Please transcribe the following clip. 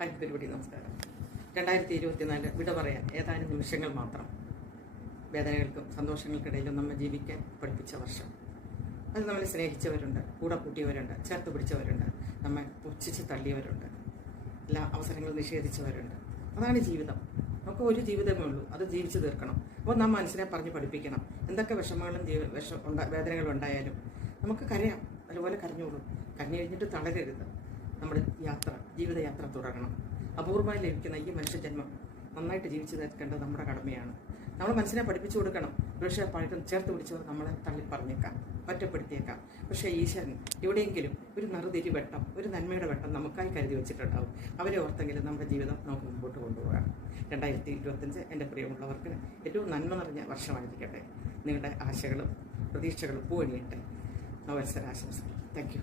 പരിപാടി നമസ്കാരം. 2024 വിട പറയാൻ ഏതാനും നിമിഷങ്ങൾ മാത്രം. വേദനകൾക്കും സന്തോഷങ്ങൾക്കിടയിലും നമ്മെ ജീവിക്കാൻ പഠിപ്പിച്ച വർഷം. അത് നമ്മളെ സ്നേഹിച്ചവരുണ്ട്, കൂടെ കൂട്ടിയവരുണ്ട്, ചേർത്ത് പിടിച്ചവരുണ്ട്, നമ്മെ പുച്ഛിച്ച് തള്ളിയവരുണ്ട്, എല്ലാ അവസരങ്ങളും നിഷേധിച്ചവരുണ്ട്. അതാണ് ജീവിതം. നമുക്ക് ഒരു ജീവിതമേ ഉള്ളൂ, അത് ജീവിച്ചു തീർക്കണം. അപ്പോൾ നാം മനസ്സിനെ പറഞ്ഞ് പഠിപ്പിക്കണം. എന്തൊക്കെ വിഷമങ്ങളും വേദനകളും ഉണ്ടായാലും നമുക്ക് കരയാം, അതുപോലെ കരഞ്ഞോളൂ. കരഞ്ഞു കഴിഞ്ഞിട്ട് തളരരുത്. നമ്മുടെ ജീവിതയാത്ര തുടരണം. അപൂർവമായി ലഭിക്കുന്ന ഈ മനുഷ്യജന്മം നന്നായിട്ട് ജീവിച്ചു തീർക്കേണ്ടത് നമ്മുടെ കടമയാണ്. നമ്മൾ മനസ്സിനെ പഠിപ്പിച്ചു കൊടുക്കണം. പക്ഷേ പലരും ചേർത്ത് പിടിച്ചവർ നമ്മളെ തള്ളി പറഞ്ഞേക്കാം, ഒറ്റപ്പെടുത്തിയേക്കാം. പക്ഷേ ഈശ്വരൻ എവിടെയെങ്കിലും ഒരു നറുതിരി വെട്ടം, ഒരു നന്മയുടെ വെട്ടം നമുക്കായി കരുതി വെച്ചിട്ടുണ്ടാവും. അവരെ ഓർത്തെങ്കിലും നമ്മുടെ ജീവിതം നമുക്ക് മുമ്പോട്ട് കൊണ്ടുപോകാം. 2025 എൻ്റെ പ്രിയമുള്ളവർക്ക് ഏറ്റവും നന്മ നിറഞ്ഞ വർഷമായിരിക്കട്ടെ. നിങ്ങളുടെ ആശകളും പ്രതീക്ഷകളും പൂവണിയട്ടെ. നവത്സരാശംസകൾ. Thank you.